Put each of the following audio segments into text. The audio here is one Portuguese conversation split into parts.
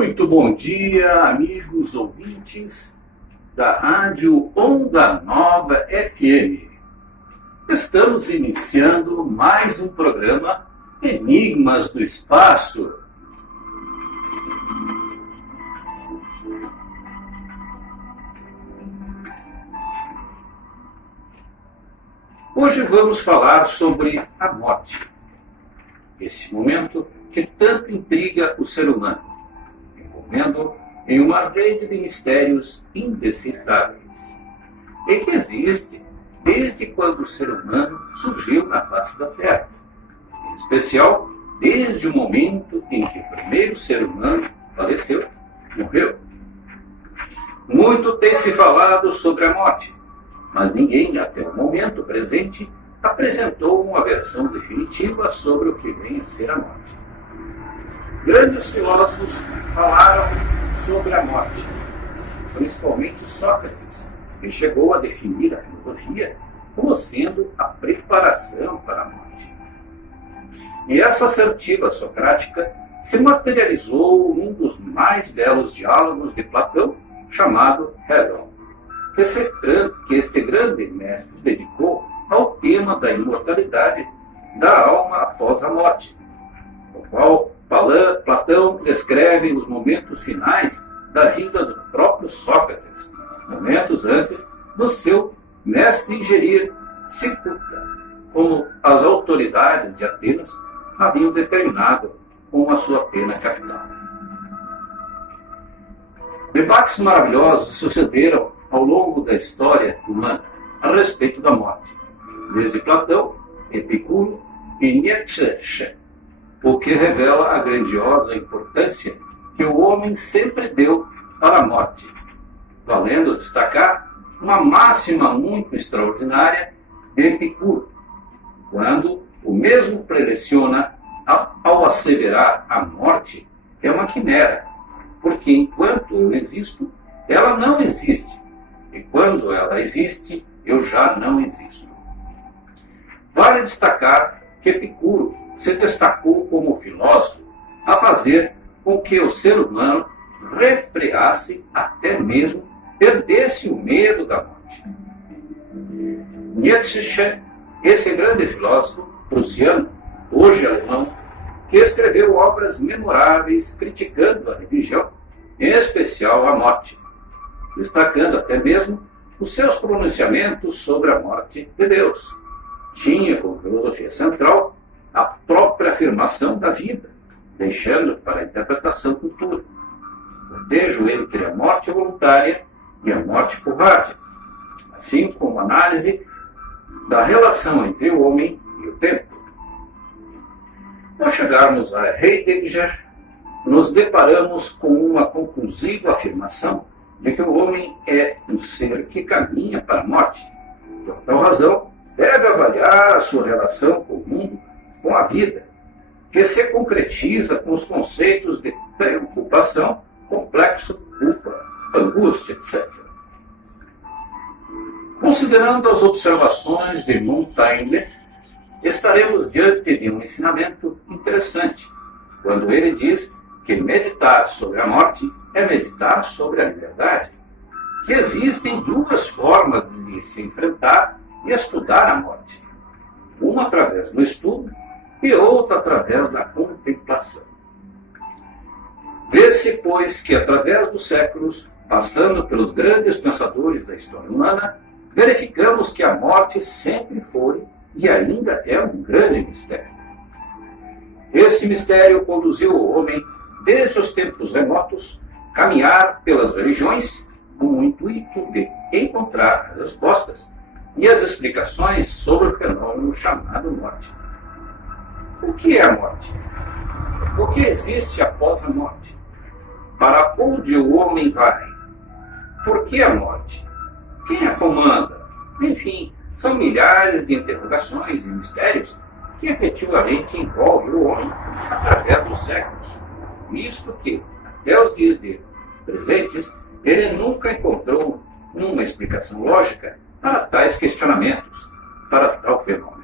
Muito bom dia, amigos ouvintes da Rádio Onda Nova FM. Estamos iniciando mais um programa Enigmas do Espaço. Hoje vamos falar sobre a morte, esse momento que tanto intriga o ser humano, envolvendo em uma rede de mistérios indecifráveis, e que existe desde quando o ser humano surgiu na face da Terra, em especial desde o momento em que o primeiro ser humano faleceu, morreu. Muito tem se falado sobre a morte, mas ninguém, até o momento presente, apresentou uma versão definitiva sobre o que vem a ser a morte. Grandes filósofos falaram sobre a morte, principalmente Sócrates, que chegou a definir a filosofia como sendo a preparação para a morte. E essa assertiva socrática se materializou num dos mais belos diálogos de Platão, chamado Hédon, que este grande mestre dedicou ao tema da imortalidade da alma após a morte, no qual Platão descreve os momentos finais da vida do próprio Sócrates, momentos antes do seu mestre ingerir cicuta, como as autoridades de Atenas haviam determinado como a sua pena capital. Debates maravilhosos sucederam ao longo da história humana a respeito da morte, desde Platão, Epicuro e Nietzsche, o que revela a grandiosa importância que o homem sempre deu para a morte, valendo destacar uma máxima muito extraordinária de Epicuro, quando o mesmo preleciona ao asseverar a morte é uma quimera, porque enquanto eu existo, ela não existe, e quando ela existe, eu já não existo. Vale destacar que Epicuro se destacou como filósofo a fazer com que o ser humano refreasse, até mesmo perdesse o medo da morte. Nietzsche, esse grande filósofo prussiano, hoje alemão, que escreveu obras memoráveis criticando a religião, em especial a morte, destacando até mesmo os seus pronunciamentos sobre a morte de Deus. Tinha como filosofia central a própria afirmação da vida, deixando para a interpretação futura o desejo entre a morte voluntária e a morte covarde, assim como a análise da relação entre o homem e o tempo. Ao chegarmos a Heidegger, nos deparamos com uma conclusiva afirmação de que o homem é um ser que caminha para a morte. Por tal razão, deve avaliar a sua relação com o mundo, com a vida, que se concretiza com os conceitos de preocupação, complexo, culpa, angústia, etc. Considerando as observações de Montaigne, estaremos diante de um ensinamento interessante, quando ele diz que meditar sobre a morte é meditar sobre a liberdade, que existem duas formas de se enfrentar e estudar a morte, uma através do estudo e outra através da contemplação. Vê-se, pois, que através dos séculos, passando pelos grandes pensadores da história humana, verificamos que a morte sempre foi e ainda é um grande mistério. Esse mistério conduziu o homem, desde os tempos remotos, caminhar pelas religiões com o intuito de encontrar as respostas e as explicações sobre o fenômeno chamado morte. O que é a morte? O que existe após a morte? Para onde o homem vai? Por que a morte? Quem a comanda? Enfim, são milhares de interrogações e mistérios que efetivamente envolvem o homem através dos séculos. Visto que, até os dias dele presentes, ele nunca encontrou uma explicação lógica para tais questionamentos, para tal fenômeno.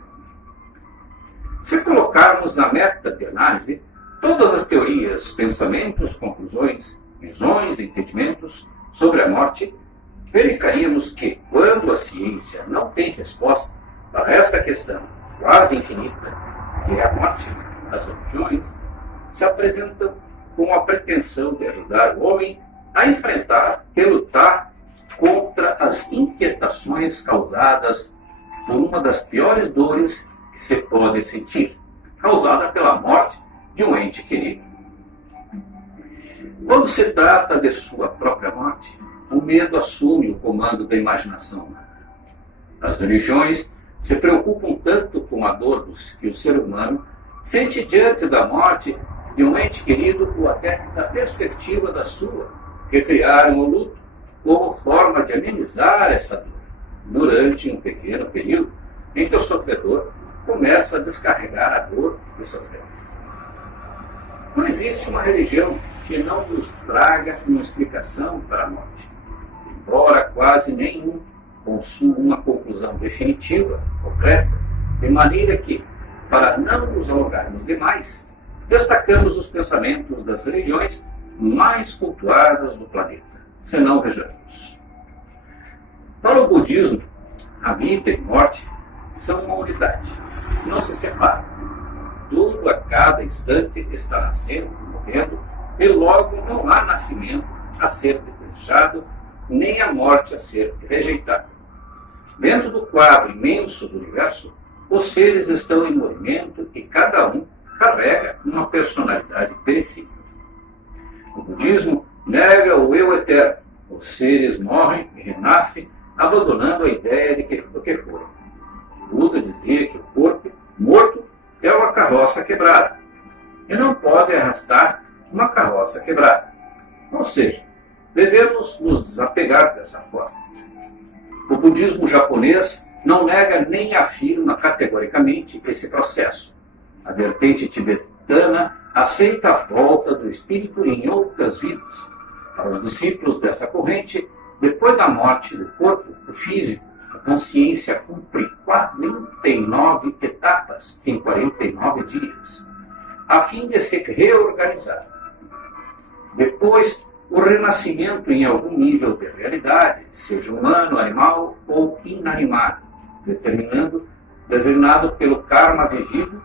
Se colocarmos na meta de análise Todas as teorias, pensamentos, conclusões, visões, entendimentos sobre a morte, verificaríamos que, quando a ciência não tem resposta para esta questão quase infinita, que é a morte, as religiões se apresentam com a pretensão de ajudar o homem a enfrentar e lutar contra as inquietações causadas por uma das piores dores que se pode sentir, causada pela morte de um ente querido. Quando se trata de sua própria morte, o medo assume o comando da imaginação humana. As religiões se preocupam tanto com a dor que o ser humano sente diante da morte de um ente querido ou até da perspectiva da sua, que criaram o luto como forma de amenizar essa dor, durante um pequeno período em que o sofredor começa a descarregar a dor e sofrência. Não existe uma religião que não nos traga uma explicação para a morte, embora quase nenhum possua uma conclusão definitiva, concreta, de maneira que, para não nos alongarmos demais, destacamos os pensamentos das religiões mais cultuadas do planeta, senão vejamos. Para o budismo, a vida e a morte são uma unidade, não se separam. Tudo a cada instante está nascendo, morrendo, e logo não há nascimento a ser desejado, nem a morte a ser rejeitada. Dentro do quadro imenso do universo, os seres estão em movimento e cada um carrega uma personalidade perecível. O budismo nega o eu eterno. Os seres morrem e renascem, abandonando a ideia do que foram. Buda dizia que o corpo morto é uma carroça quebrada e não pode arrastar uma carroça quebrada. Ou seja, devemos nos desapegar dessa forma. O budismo japonês não nega nem afirma categoricamente esse processo. A vertente tibetana aceita a volta do espírito em outras vidas. Para os discípulos dessa corrente, depois da morte do corpo, o físico, a consciência cumpre 49 etapas em 49 dias, a fim de se reorganizar. Depois, o renascimento em algum nível de realidade, seja humano, animal ou inanimado, determinado pelo karma vivido,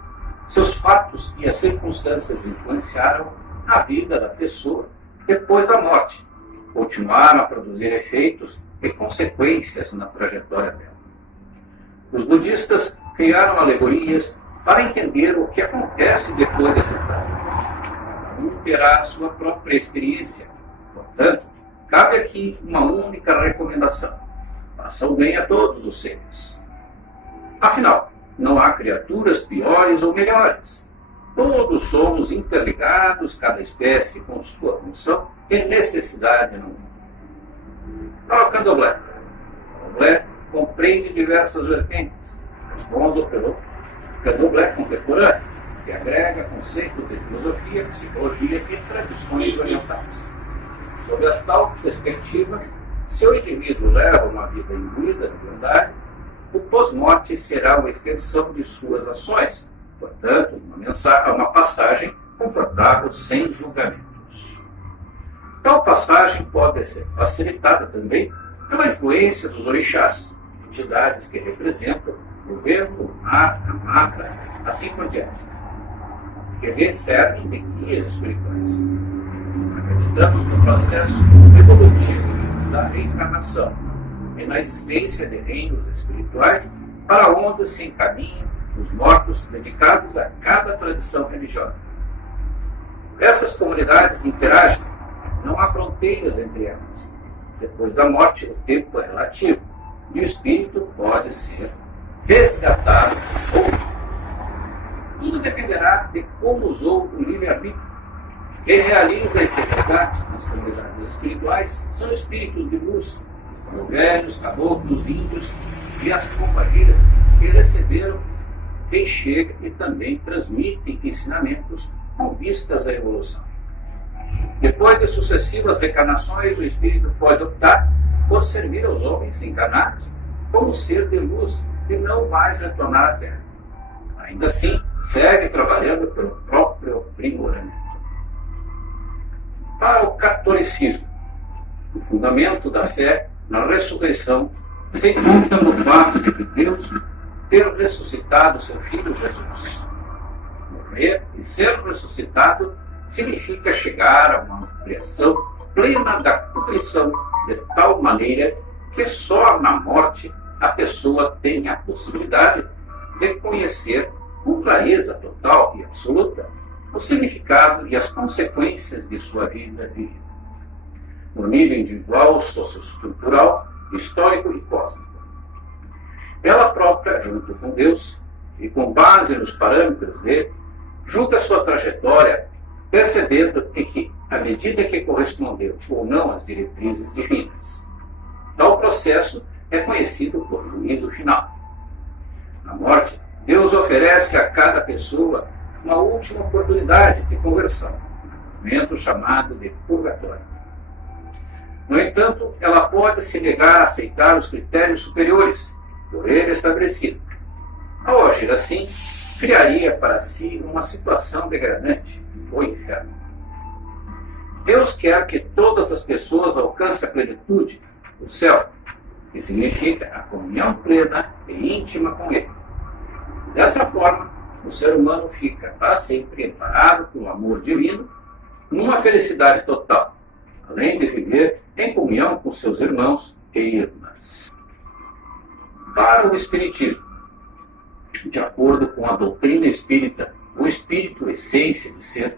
seus fatos e as circunstâncias influenciaram a vida da pessoa depois da morte, continuaram a produzir efeitos e consequências na trajetória dela. Os budistas criaram alegorias para entender o que acontece depois desse plano. Cada um terá a sua própria experiência. Portanto, cabe aqui uma única recomendação: faça o bem a todos os seres. Afinal, não há criaturas piores ou melhores. Todos somos interligados, cada espécie com sua função e necessidade no mundo. Para o Candomblé. O Candomblé compreende diversas vertentes. Respondo pelo Candomblé contemporâneo, que agrega conceitos de filosofia, psicologia e tradições orientais. Sob a tal perspectiva, se o indivíduo leva uma vida imbuída de verdade, o pós-morte será uma extensão de suas ações, portanto, uma passagem confortável, sem julgamentos. Tal passagem pode ser facilitada também pela influência dos orixás, entidades que representam o vento, o mar, a mata, assim por diante, que lhes servem de guias espirituais. Acreditamos no processo evolutivo da reencarnação e na existência de reinos espirituais para onde se encaminham os mortos dedicados a cada tradição religiosa. Essas comunidades interagem, não há fronteiras entre elas. Depois da morte, o tempo é relativo e o espírito pode ser resgatado ou não. Tudo dependerá de como usou o livre-arbítrio. Quem realiza esse resgate nas comunidades espirituais são espíritos de luz, como velhos, caboclos, índios e as companheiras que receberam quem chega e também transmitem ensinamentos com vistas à evolução. Depois de sucessivas reencarnações, o espírito pode optar por servir aos homens encarnados como ser de luz e não mais retornar à Terra. Ainda assim, segue trabalhando pelo próprio próprio aprimoramento. Para o catolicismo, o fundamento da fé na ressurreição se encontra no fato de que Deus ter ressuscitado seu Filho Jesus. Morrer e ser ressuscitado significa chegar a uma ampliação plena da cognição, de tal maneira que só na morte a pessoa tem a possibilidade de conhecer com clareza total e absoluta o significado e as consequências de sua vida divina, no nível individual, socioestrutural, histórico e cósmico. Ela própria, junto com Deus, e com base nos parâmetros dele, julga sua trajetória, percebendo em que, à medida que correspondeu ou não às diretrizes divinas. Tal processo é conhecido por juízo final. Na morte, Deus oferece a cada pessoa uma última oportunidade de conversão, um momento chamado de purgatório. No entanto, ela pode se negar a aceitar os critérios superiores por ele estabelecido. Ao agir assim, criaria para si uma situação degradante, o inferno. Deus quer que todas as pessoas alcancem a plenitude, o céu, que significa a comunhão plena e íntima com Ele. Dessa forma, o ser humano fica para sempre amparado pelo amor divino, numa felicidade total, além de viver em comunhão com seus irmãos e irmãs. Para o Espiritismo, de acordo com a doutrina espírita, o espírito, essência de ser,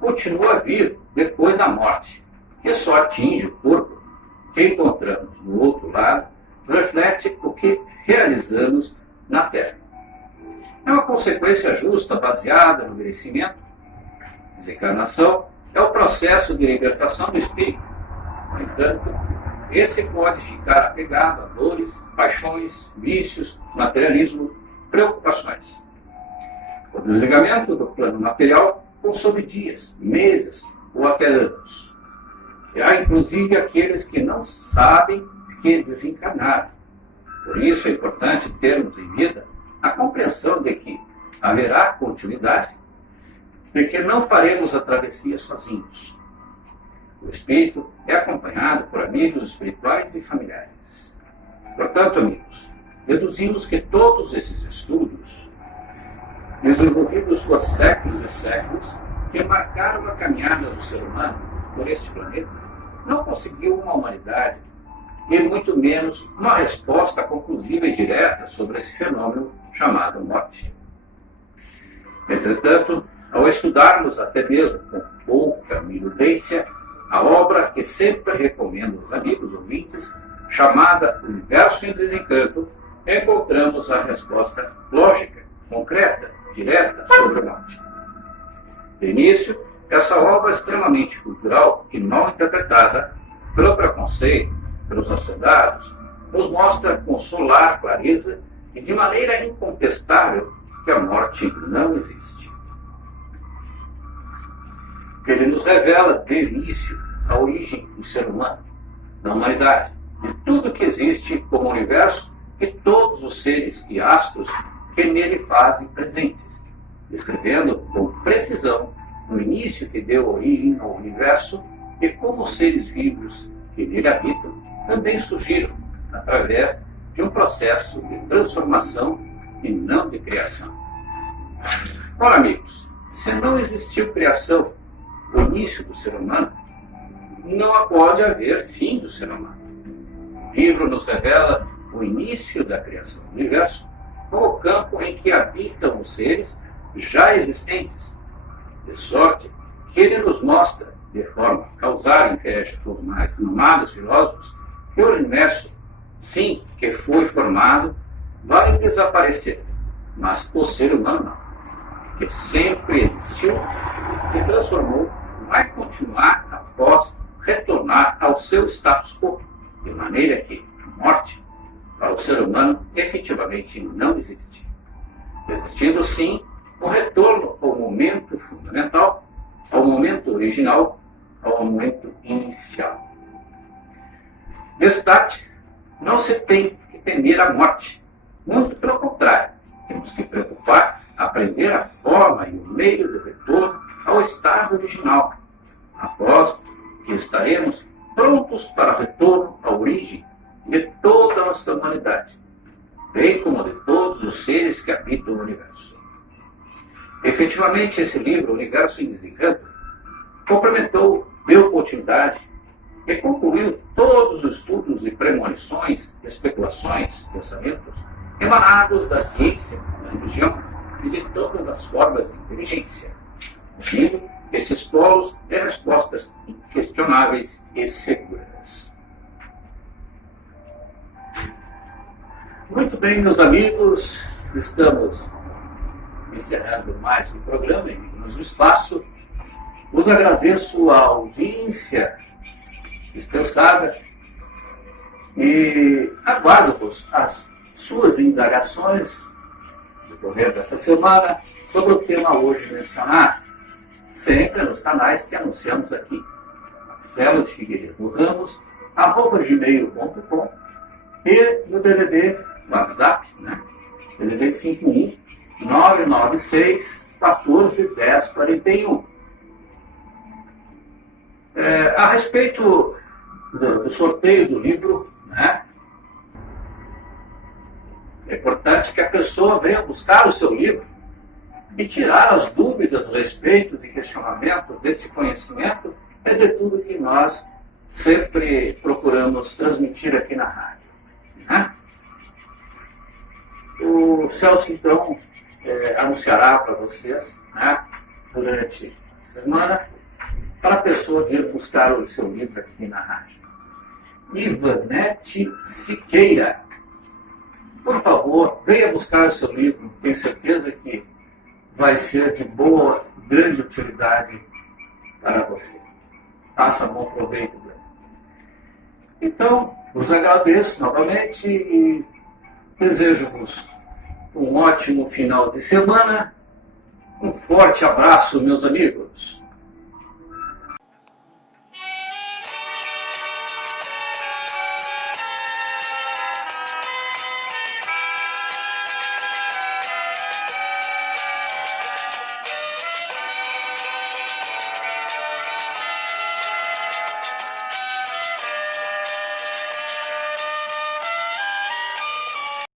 continua vivo depois da morte, que só atinge o corpo que encontramos no outro lado, reflete o que realizamos na Terra. É uma consequência justa baseada no merecimento. Desencarnação é o processo de libertação do espírito. No entanto, esse pode ficar apegado a dores, paixões, vícios, materialismo, preocupações. O desligamento do plano material consome dias, meses ou até anos. E há inclusive aqueles que não sabem que desencarnaram. Por isso é importante termos em vida a compreensão de que haverá continuidade, de que não faremos a travessia sozinhos. O espírito é acompanhado por amigos espirituais e familiares. Portanto, amigos, deduzimos que todos esses estudos, desenvolvidos por séculos e séculos, que marcaram a caminhada do ser humano por este planeta, não conseguiu uma humanidade e muito menos uma resposta conclusiva e direta sobre esse fenômeno chamado morte. Entretanto, ao estudarmos até mesmo com pouca minudência a obra que sempre recomendo aos amigos ouvintes, chamada Universo em Desencanto, encontramos a resposta lógica, concreta, direta sobre a morte. De início, essa obra extremamente cultural e mal interpretada pelo preconceito, pelos assodados, nos mostra com solar clareza e de maneira incontestável que a morte não existe. Ele nos revela de início a origem do ser humano, da humanidade, de tudo que existe como universo e todos os seres e astros que nele fazem presentes, descrevendo com precisão no início que deu origem ao universo e como os seres vivos que nele habitam também surgiram através de um processo de transformação e não de criação. Ora, amigos, se não existiu criação, o início do ser humano, não pode haver fim do ser humano. O livro nos revela o início da criação do universo como o campo em que habitam os seres já existentes, de sorte que ele nos mostra, de forma a causar inveja aos mais renomados filósofos, que o universo, sim, que foi formado, vai desaparecer, mas o ser humano não, que sempre existiu, se transformou, vai continuar após retornar ao seu status quo, de maneira que a morte, para o ser humano, efetivamente não existe. Existindo, sim, o retorno ao momento fundamental, ao momento original, ao momento inicial. Destaque, não se tem que temer a morte. Muito pelo contrário, temos que preocupar, aprender a forma e o meio de retorno estado original, após que estaremos prontos para retorno à origem de toda a nossa humanidade, bem como de todos os seres que habitam o universo. Efetivamente, esse livro, O Universo em Desencanto, complementou, deu continuidade e concluiu todos os estudos e premonições, especulações, pensamentos emanados da ciência, da religião e de todas as formas de inteligência, unindo esses polos de respostas inquestionáveis e seguras. Muito bem, meus amigos, estamos encerrando mais um programa Enigmas do Espaço. Vos agradeço a audiência dispensada e aguardo-vos as suas indagações no decorrer desta semana sobre o tema hoje mencionado, sempre nos canais que anunciamos aqui. Marcelo de Figueiredo Ramos, @gmail.com e no DDD, WhatsApp, DDD 51 996 14 10 41. A respeito do sorteio do livro, é importante que a pessoa venha buscar o seu livro e tirar as dúvidas a respeito de questionamento desse conhecimento e de tudo que nós sempre procuramos transmitir aqui na rádio. O Celso, então, anunciará para vocês, durante a semana, para a pessoa vir buscar o seu livro aqui na rádio. Ivanete Siqueira, por favor, venha buscar o seu livro. Tenho certeza que vai ser de boa, grande utilidade para você. Faça bom proveito dele. Então, vos agradeço novamente e desejo-vos um ótimo final de semana. Um forte abraço, meus amigos.